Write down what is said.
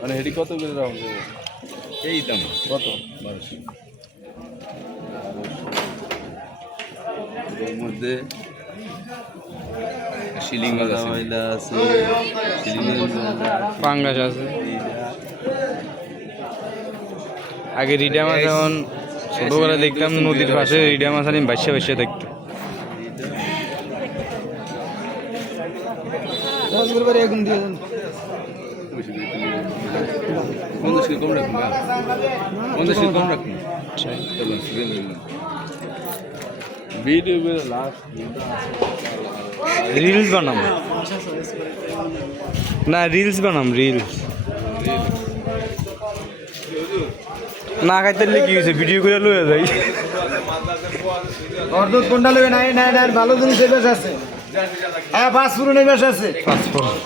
মানে হেডি কত করে দাম এই দাম কত 1200 এর মধ্যে শিলিং মাছ আছে ময়দা আছে শিলিং পাঙ্গাস আছে আগে রিডা মাছ যেমন ছোটবেলা দেখতাম নদীর পাশে রিডা মাছ আমি বাইশে বাইশে দেখতাম এখন দিয়ে দেন পঞ্চাশ কম রাখুন 50 কম রাখুন ভিডিও করে লাস্ট রিলস বানাম না রিলস বানাম রিলস না খাইতে কি হয়েছে ভিডিও করে লয়ে যাই অর্ধ কোনটা লবে নাই নাই ভালো জিনিস বেশ আছে হ্যাঁ পাঁচ পুরো বেশ আছে পাসপোর্ট